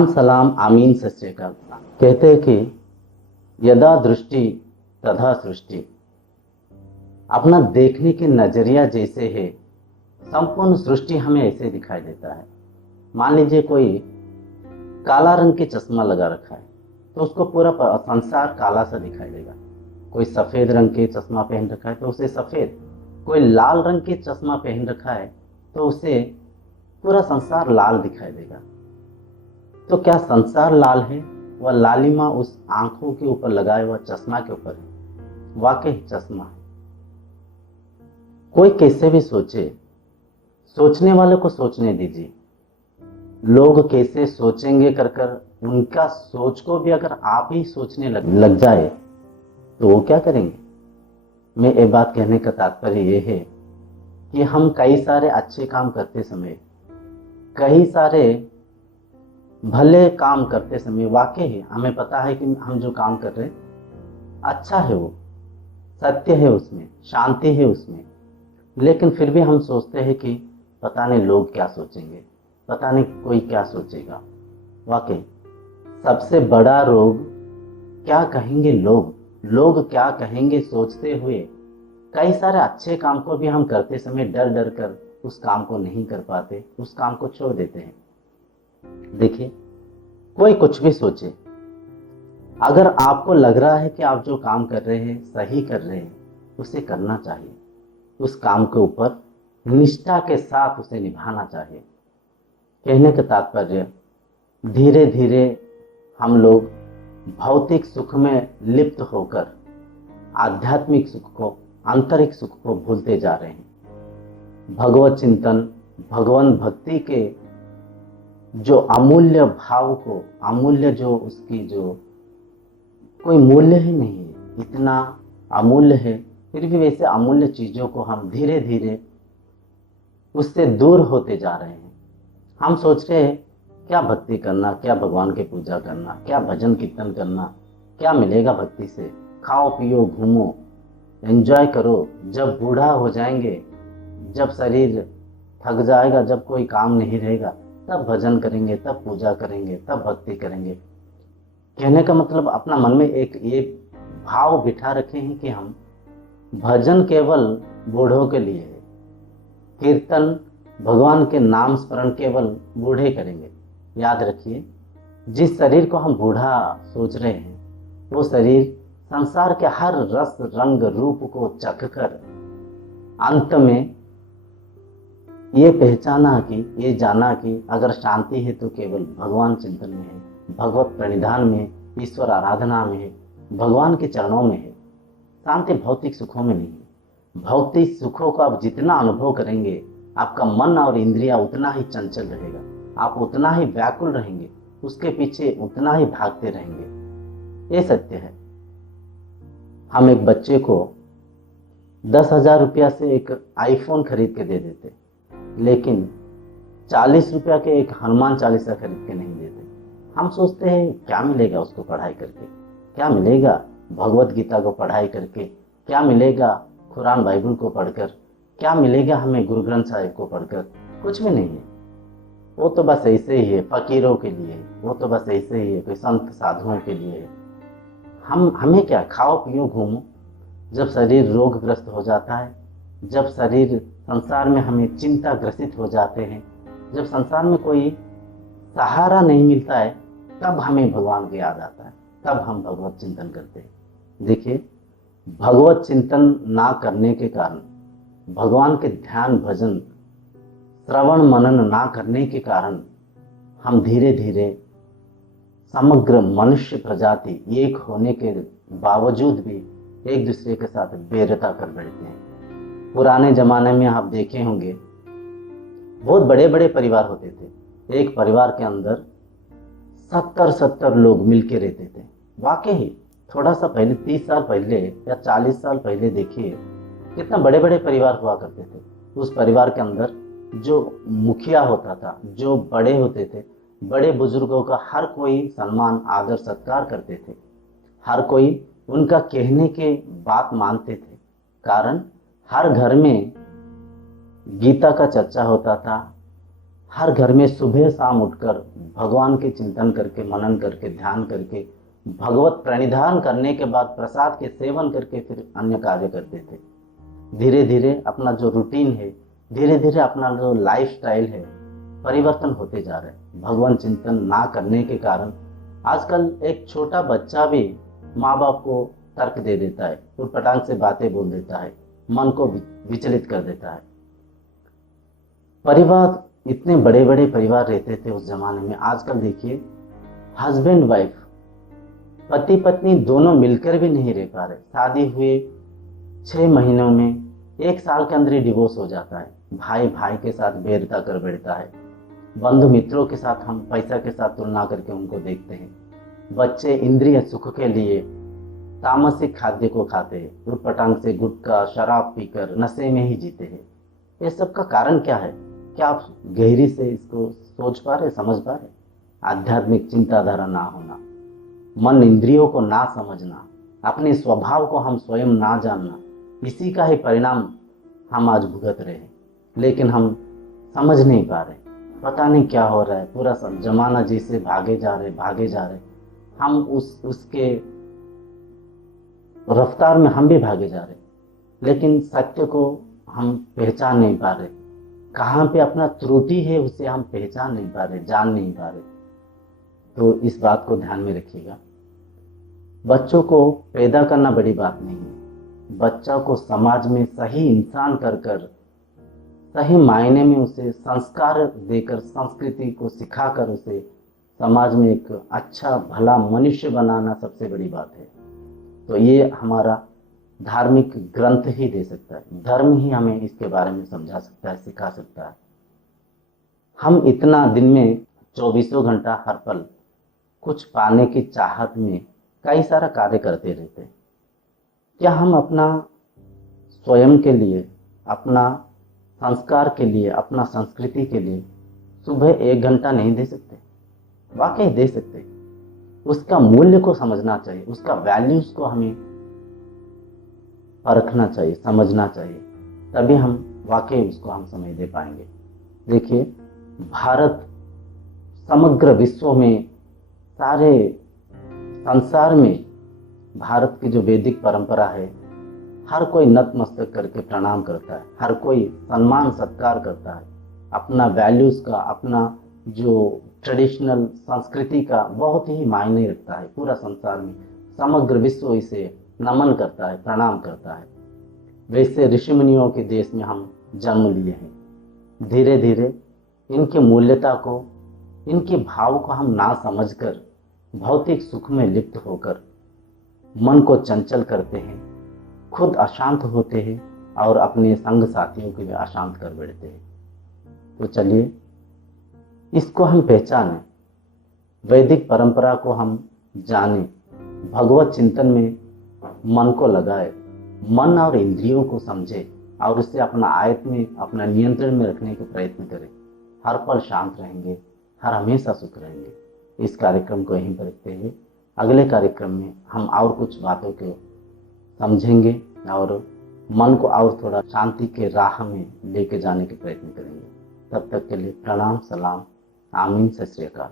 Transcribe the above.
सलाम सलाम आमीन सत श्री अकाल। कहते हैं कि यदा दृष्टि तथा सृष्टि। अपना देखने के नजरिया जैसे है संपूर्ण सृष्टि हमें ऐसे दिखाई देता है। मान लीजिए कोई काला रंग के चश्मा लगा रखा है तो उसको पूरा संसार काला सा दिखाई देगा। कोई सफेद रंग के चश्मा पहन रखा है तो उसे सफेद, कोई लाल रंग के चश्मा पहन रखा है तो उसे पूरा संसार लाल दिखाई देगा। तो क्या संसार लाल है? वह लालिमा उस आंखों के ऊपर लगाए हुआ चश्मा के ऊपर है। वाकई चश्मा है। कोई कैसे भी सोचे, सोचने वाले को सोचने दीजिए। लोग कैसे सोचेंगे कर कर उनका सोच को भी अगर आप ही सोचने लग जाए तो वो क्या करेंगे। मैं ये बात कहने का तात्पर्य ये है कि हम कई सारे अच्छे काम करते समय, कई सारे भले काम करते समय वाकई हमें पता है कि हम जो काम कर रहे हैं अच्छा है, वो सत्य है, उसमें शांति है उसमें, लेकिन फिर भी हम सोचते हैं कि पता नहीं लोग क्या सोचेंगे, पता नहीं कोई क्या सोचेगा। वाकई सबसे बड़ा रोग क्या कहेंगे लोग क्या कहेंगे सोचते हुए कई सारे अच्छे काम को भी हम करते समय डर डर कर उस काम को नहीं कर पाते, उस काम को छोड़ देते हैं। देखिए, कोई कुछ भी सोचे, अगर आपको लग रहा है कि आप जो काम कर रहे हैं सही कर रहे हैं, उसे करना चाहिए। उस काम के ऊपर निष्ठा के साथ उसे निभाना चाहिए। कहने का तात्पर्य, धीरे धीरे हम लोग भौतिक सुख में लिप्त होकर आध्यात्मिक सुख को, आंतरिक सुख को भूलते जा रहे हैं। भगवत चिंतन, भगवान भक्ति के जो अमूल्य भाव को, अमूल्य जो उसकी जो कोई मूल्य ही नहीं है, इतना अमूल्य है, फिर भी वैसे अमूल्य चीजों को हम धीरे धीरे उससे दूर होते जा रहे हैं। हम सोच रहे हैं क्या भक्ति करना, क्या भगवान की पूजा करना, क्या भजन कीर्तन करना, क्या मिलेगा भक्ति से। खाओ पियो घूमो एंजॉय करो, जब बूढ़ा हो जाएंगे, जब शरीर थक जाएगा, जब कोई काम नहीं रहेगा, तब भजन करेंगे, तब पूजा करेंगे, तब भक्ति करेंगे। कहने का मतलब अपना मन में एक ये भाव बिठा रखे हैं कि हम भजन केवल बूढ़ों के लिए है, कीर्तन भगवान के नाम स्मरण केवल बूढ़े करेंगे। याद रखिए, जिस शरीर को हम बूढ़ा सोच रहे हैं वो शरीर संसार के हर रस रंग रूप को चखकर अंत में ये पहचाना कि, ये जाना कि अगर शांति है तो केवल भगवान चिंतन में है, भगवत प्रणिधान में, ईश्वर आराधना में है, भगवान के चरणों में है। शांति भौतिक सुखों में नहीं है। भौतिक सुखों का आप जितना अनुभव करेंगे, आपका मन और इंद्रिया उतना ही चंचल रहेगा, आप उतना ही व्याकुल रहेंगे, उसके पीछे उतना ही भागते रहेंगे। ये सत्य है। हम एक बच्चे को 10,000 रुपया से एक आईफोन खरीद के दे देते, लेकिन 40 रुपया के एक हनुमान चालीसा खरीद के नहीं देते। हम सोचते हैं क्या मिलेगा उसको पढ़ाई करके, क्या मिलेगा भगवत गीता को पढ़ाई करके, क्या मिलेगा कुरान बाइबल को पढ़कर, क्या मिलेगा हमें गुरु ग्रंथ साहिब को पढ़कर। कुछ भी नहीं है। वो तो बस ऐसे ही है, फकीरों के लिए, वो तो बस ऐसे ही है, कोई संत साधुओं के लिए है। हमें क्या, खाओ पियो घूमो। जब शरीर रोगग्रस्त हो जाता है, जब शरीर संसार में हमें चिंता ग्रसित हो जाते हैं, जब संसार में कोई सहारा नहीं मिलता है, तब हमें भगवान की याद आता है, तब हम भगवत चिंतन करते हैं। देखिए, भगवत चिंतन ना करने के कारण, भगवान के ध्यान भजन श्रवण मनन ना करने के कारण हम धीरे धीरे समग्र मनुष्य प्रजाति एक होने के बावजूद भी एक दूसरे के साथ बेरता कर बैठते हैं। पुराने जमाने में आप देखे होंगे बहुत बड़े बड़े परिवार होते थे। एक परिवार के अंदर 70 लोग मिलके रहते थे। वाकई थोड़ा सा पहले 30 साल पहले या 40 साल पहले देखिए कितना बड़े बड़े परिवार हुआ करते थे। उस परिवार के अंदर जो मुखिया होता था, जो बड़े होते थे, बड़े बुजुर्गों का हर कोई सम्मान आदर सत्कार करते थे, हर कोई उनका कहने के बात मानते थे। कारण हर घर में गीता का चर्चा होता था, हर घर में सुबह शाम उठकर भगवान के चिंतन करके, मनन करके, ध्यान करके, भगवत प्रणिधान करने के बाद प्रसाद के सेवन करके फिर अन्य कार्य करते थे। धीरे धीरे अपना जो रूटीन है, धीरे धीरे अपना जो लाइफस्टाइल है, परिवर्तन होते जा रहे हैं। भगवान चिंतन ना करने के कारण आजकल एक छोटा बच्चा भी माँ बाप को तर्क दे देता है, उटपटांग से बातें बोल देता है, मन को विचलित कर देता है। परिवार, इतने बड़े बड़े परिवार रहते थे उस जमाने में, आजकल देखिए हस्बैंड वाइफ, पति पत्नी दोनों मिलकर भी नहीं रह पा रहे। शादी हुए 6 महीनों में, 1 साल के अंदर ही डिवोर्स हो जाता है। भाई भाई के साथ बैरता कर बैठता है। बंधु मित्रों के साथ हम पैसा के साथ तुलना करके उनको देखते हैं। बच्चे इंद्रिय सुख के लिए तामसिक खाद्य को खाते हैं, उटपटांग से गुटखा शराब पीकर नशे में ही जीते हैं। ये सब का कारण क्या है? क्या आप गहरी से इसको सोच पा रहे, समझ पा रहे? आध्यात्मिक चिंताधारा ना होना, मन इंद्रियों को ना समझना, अपने स्वभाव को हम स्वयं ना जानना, इसी का ही परिणाम हम आज भुगत रहे हैं। लेकिन हम समझ नहीं पा रहे, पता नहीं क्या हो रहा है। पूरा जमाना जैसे भागे जा रहे, हम उसके रफ्तार में हम भी भागे जा रहे, लेकिन सत्य को हम पहचान नहीं पा रहे। कहाँ पे अपना त्रुटि है उसे हम पहचान नहीं पा रहे, जान नहीं पा रहे। तो इस बात को ध्यान में रखिएगा। बच्चों को पैदा करना बड़ी बात नहीं है, बच्चा को समाज में सही इंसान कर कर, सही मायने में उसे संस्कार देकर, संस्कृति को सिखाकर उसे समाज में एक अच्छा भला मनुष्य बनाना सबसे बड़ी बात है। तो ये हमारा धार्मिक ग्रंथ ही दे सकता है, धर्म ही हमें इसके बारे में समझा सकता है, सिखा सकता है। हम इतना दिन में 24 घंटा हर पल कुछ पाने की चाहत में कई सारा कार्य करते रहते हैं। क्या हम अपना स्वयं के लिए, अपना संस्कार के लिए, अपना संस्कृति के लिए सुबह 1 घंटा नहीं दे सकते? वाकई दे सकते। उसका मूल्य को समझना चाहिए, उसका वैल्यूज को हमें परखना चाहिए, समझना चाहिए, तभी हम वाकई उसको हम समय दे पाएंगे। देखिए, भारत समग्र विश्व में, सारे संसार में भारत की जो वैदिक परंपरा है, हर कोई नतमस्तक करके प्रणाम करता है, हर कोई सम्मान सत्कार करता है। अपना वैल्यूज का, अपना जो ट्रेडिशनल संस्कृति का बहुत ही मायने रखता है। पूरा संसार में समग्र विश्व इसे नमन करता है, प्रणाम करता है। वैसे ऋषि मुनियों के देश में हम जन्म लिए हैं। धीरे धीरे इनकी मूल्यता को, इनके भाव को हम ना समझकर भौतिक सुख में लिप्त होकर मन को चंचल करते हैं, खुद अशांत होते हैं और अपने संग साथियों को भी अशांत कर बैठते हैं। तो चलिए इसको हम पहचानें, वैदिक परंपरा को हम जानें, भगवत चिंतन में मन को लगाए, मन और इंद्रियों को समझे और उससे अपना आयत में, अपना नियंत्रण में रखने का प्रयत्न करें। हर पल शांत रहेंगे, हर हमेशा सुख रहेंगे। इस कार्यक्रम को यहीं पर रखते हुए अगले कार्यक्रम में हम और कुछ बातों को समझेंगे और मन को और थोड़ा शांति के राह में लेके जाने के प्रयत्न करेंगे। तब तक के लिए प्रणाम, सलाम, आमीन, सत श्री अकाल।